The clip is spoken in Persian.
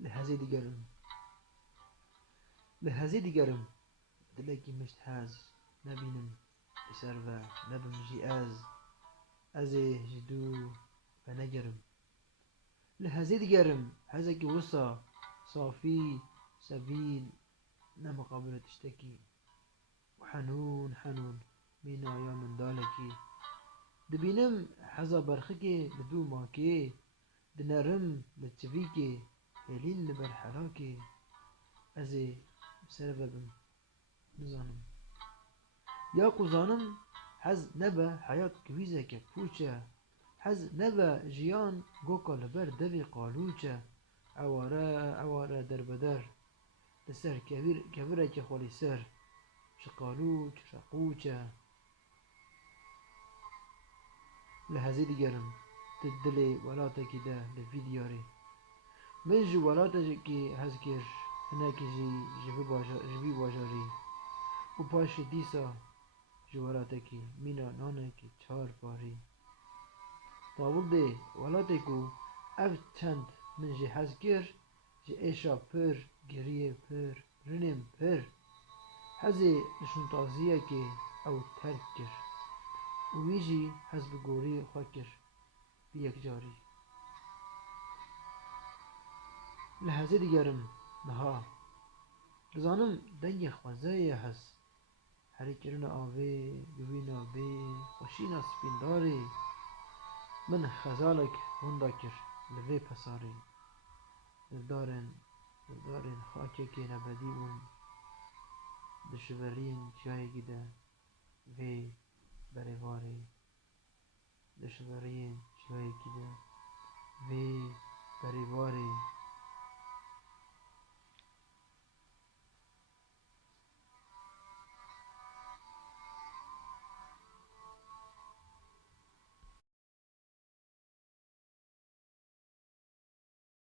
لحظه دیگرم لحظه دیگرم دلکی مشت هز نبینم بسر و نبم جی از جدو و نگرم لحظه دیگرم هزکی وسا صافی سبیل نمقابل تشتكي وحنون حنون من آیا من دالکی دبینم حزا برخکی لدو ماکی دنرم لتشفيكي هلين لبر حراكي ازي سربم نزانم يا قزانم حز نبا حياة كويزة كبوشة حز نبا جيان قوكا لبر دبي قالوشة عوارا دربدر لسر كبيرة كخولي سر شقالوش رقوشة لهزي ديگرم تدلي ولاتكي ده لفيدياري من جو ولاتكي هزكر هناكي جبي باجاري و پاش دیسا جواراتکی مینا نانکی چار پاری تاول ده ولاتکو اف چند من جه هزگر جه ایشا پر گریه پر رنم پر هزی نشون تازیه که او ترک کر و ویجی هز بگوری خواه کر بی یک جاری لحظه دیگرم نها دزانم دنگ خوازه هست هری کرن آوه ببین آوه خوشینا سپینداری من خزالک وندا کر لوی پساری دارن خاکه که نبدی بون دشورین جای گیده وی بریواری دشورین جای گیده وی بریواری